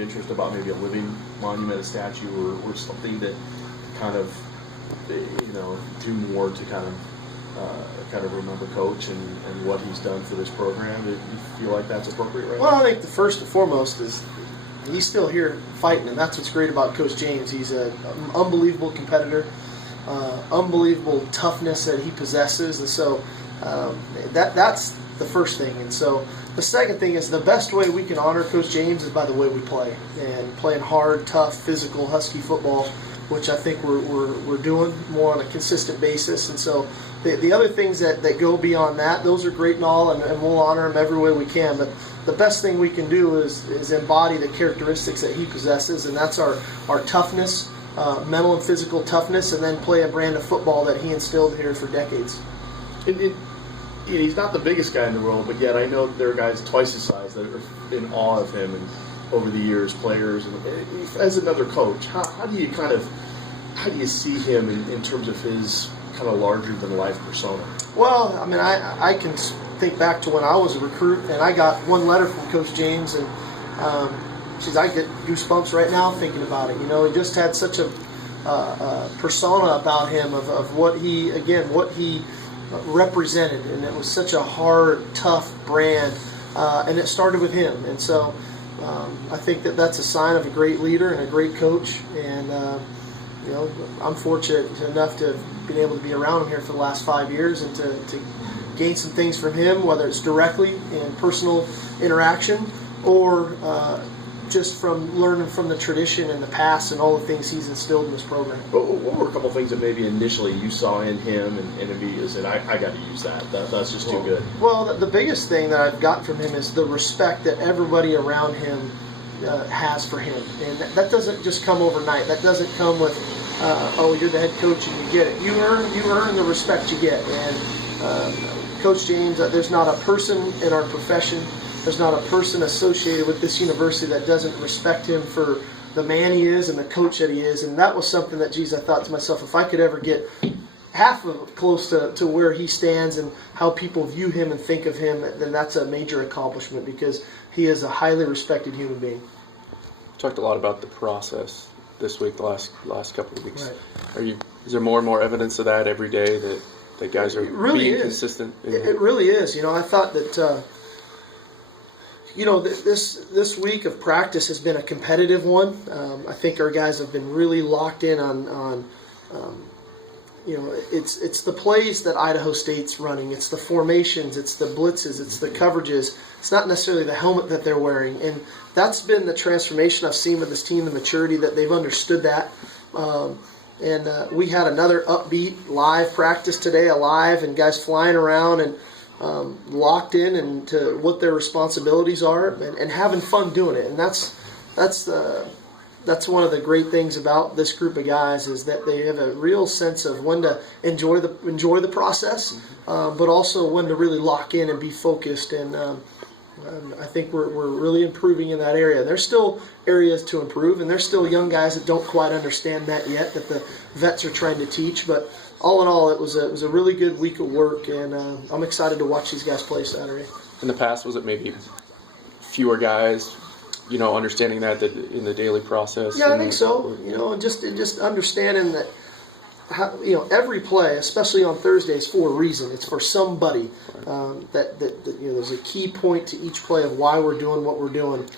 interest about maybe a living monument, a statue, or something that kind of, do more to kind of remember Coach and what he's done for this program? Do you feel like that's appropriate right now? Well, I think the first and foremost is he's still here fighting, and that's what's great about Coach James. He's an unbelievable competitor, unbelievable toughness that he possesses, and so that's the first thing. And so the second thing is the best way we can honor Coach James is by the way we play, and playing hard, tough, physical, Husky football, which I think we're doing more on a consistent basis. And so the other things that go beyond that, those are great and all, and we'll honor him every way we can. But the best thing we can do is embody the characteristics that he possesses, and that's our toughness, mental and physical toughness, and then play a brand of football that he instilled here for decades. He's not the biggest guy in the world, but yet I know there are guys twice his size that are in awe of him, and over the years, players. And as another coach, how do you see him in terms of his kind of larger than life persona? Well, I mean, I can think back to when I was a recruit, and I got one letter from Coach James, and I get goosebumps right now thinking about it. He just had such a persona about him of what he represented, and it was such a hard, tough brand, and it started with him. And so I think that's a sign of a great leader and a great coach, and I'm fortunate enough to have been able to be around him here for the last 5 years and to gain some things from him, whether it's directly in personal interaction or just from learning from the tradition and the past and all the things he's instilled in this program. But what were a couple things that maybe initially you saw in him and you said, I got to use that. That's just too good? Well, the biggest thing that I've got from him is the respect that everybody around him has for him. And that doesn't just come overnight. That doesn't come with, you're the head coach and you get it. You earn the respect you get. And Coach James, there's not a person in our profession, there's not a person associated with this university that doesn't respect him for the man he is and the coach that he is. And that was something that, I thought to myself, if I could ever get half of close to where he stands and how people view him and think of him, then that's a major accomplishment because he is a highly respected human being. Talked a lot about the process this week, the last couple of weeks. Right. Is there more and more evidence of that every day that guys are being consistent? It really is. I thought that this week of practice has been a competitive one. I think our guys have been really locked in on it's the plays that Idaho State's running. It's the formations. It's the blitzes. It's the coverages. It's not necessarily the helmet that they're wearing. And that's been the transformation I've seen with this team, the maturity that they've understood that. We had another upbeat live practice today, and guys flying around and locked in into what their responsibilities are and having fun doing it. And that's one of the great things about this group of guys is that they have a real sense of when to enjoy the process, but also when to really lock in and be focused. And I think we're really improving in that area. There's still areas to improve, and there's still young guys that don't quite understand that yet, that the vets are trying to teach. But all in all, it was a really good week of work, and I'm excited to watch these guys play Saturday. In the past, was it maybe fewer guys, understanding that in the daily process? Yeah, I think so. Just understanding that every play, especially on Thursday, is for a reason. It's for somebody. That there's a key point to each play of why we're doing what we're doing.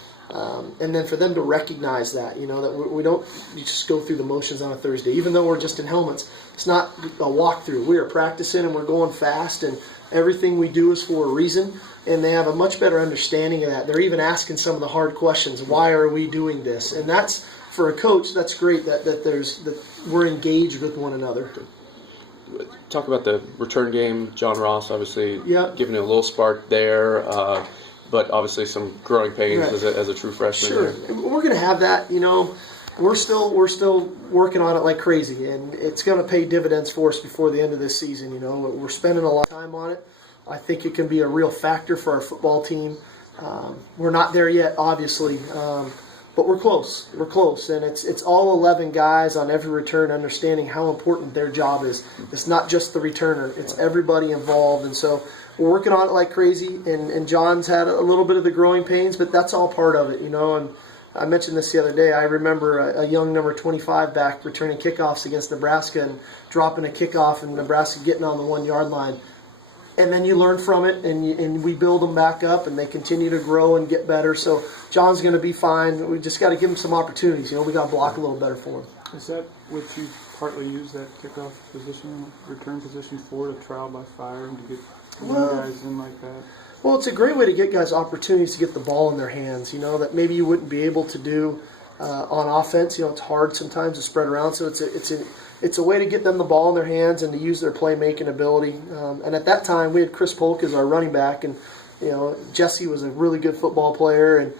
And then for them to recognize that, that we don't just go through the motions on a Thursday. Even though we're just in helmets, it's not a walkthrough. We are practicing and we're going fast, and everything we do is for a reason. And they have a much better understanding of that. They're even asking some of the hard questions. Why are we doing this? And that's, for a coach, that's great that we're engaged with one another. Talk about the return game. John Ross, obviously, giving it a little spark there. But obviously some growing pains as a true freshman. Sure, we're going to have that. We're still working on it like crazy, and it's going to pay dividends for us before the end of this season. We're spending a lot of time on it. I think it can be a real factor for our football team. We're not there yet, obviously, but we're close. We're close, and it's all 11 guys on every return understanding how important their job is. It's not just the returner; it's everybody involved, and so. We're working on it like crazy, and John's had a little bit of the growing pains, but that's all part of it, and I mentioned this the other day. I remember a young number 25 back returning kickoffs against Nebraska and dropping a kickoff and Nebraska getting on the 1 yard line. And then you learn from it, and we build them back up, and they continue to grow and get better. So John's going to be fine. We just got to give him some opportunities. We got to block a little better for him. Is that what you partly use that kickoff position, return position for, to trial by fire and to get guys in like that? Well, it's a great way to get guys opportunities to get the ball in their hands, that maybe you wouldn't be able to do on offense. It's hard sometimes to spread around, so it's a way to get them the ball in their hands and to use their playmaking ability. And at that time, we had Chris Polk as our running back, and Jesse was a really good football player, and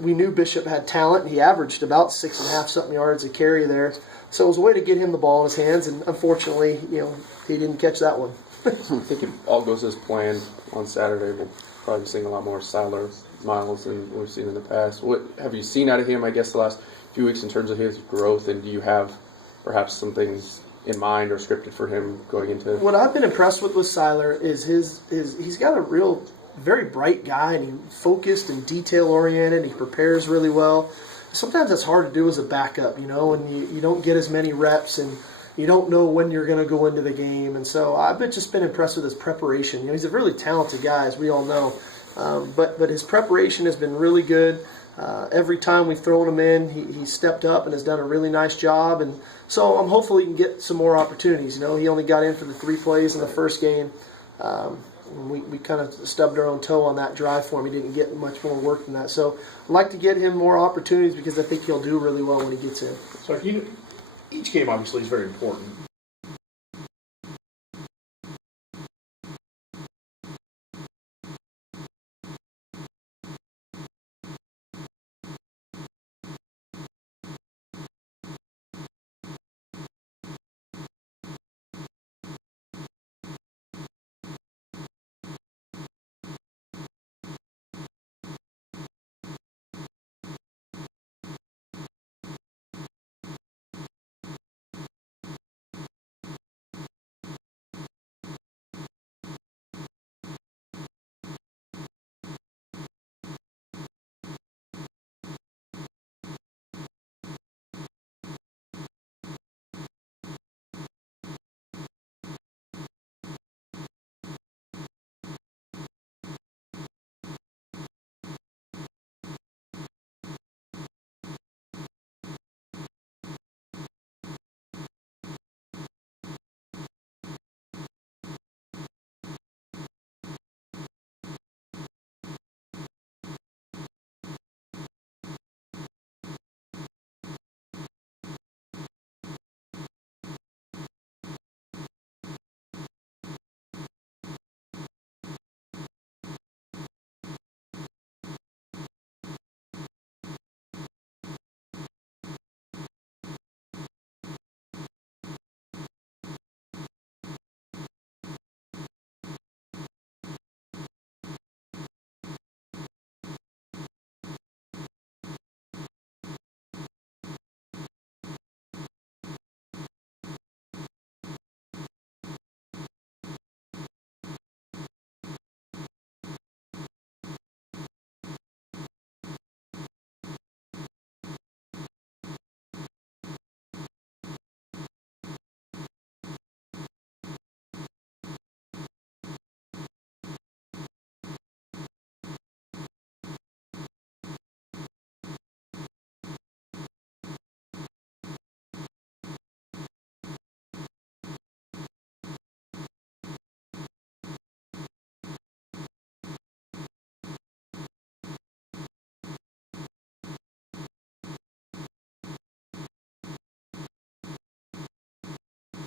we knew Bishop had talent. He averaged about 6.5 something yards a carry there, so it was a way to get him the ball in his hands. And unfortunately, he didn't catch that one. I think if all goes as planned on Saturday, we'll probably be seeing a lot more Siler Miles than we've seen in the past. What have you seen out of him, I guess, the last few weeks in terms of his growth, and do you have perhaps some things in mind or scripted for him going into? What I've been impressed with Siler is he's got a real, very bright guy, and he's focused and detail-oriented. He prepares really well. Sometimes that's hard to do as a backup, and you don't get as many reps, and you don't know when you're going to go into the game. And so I've just been impressed with his preparation. He's a really talented guy, as we all know. But his preparation has been really good. Every time we've thrown him in, he stepped up and has done a really nice job. And so I'm hopeful he can get some more opportunities. He only got in for the 3 plays in the first game. We kind of stubbed our own toe on that drive for him. He didn't get much more work than that. So I'd like to get him more opportunities because I think he'll do really well when he gets in. So each game obviously is very important.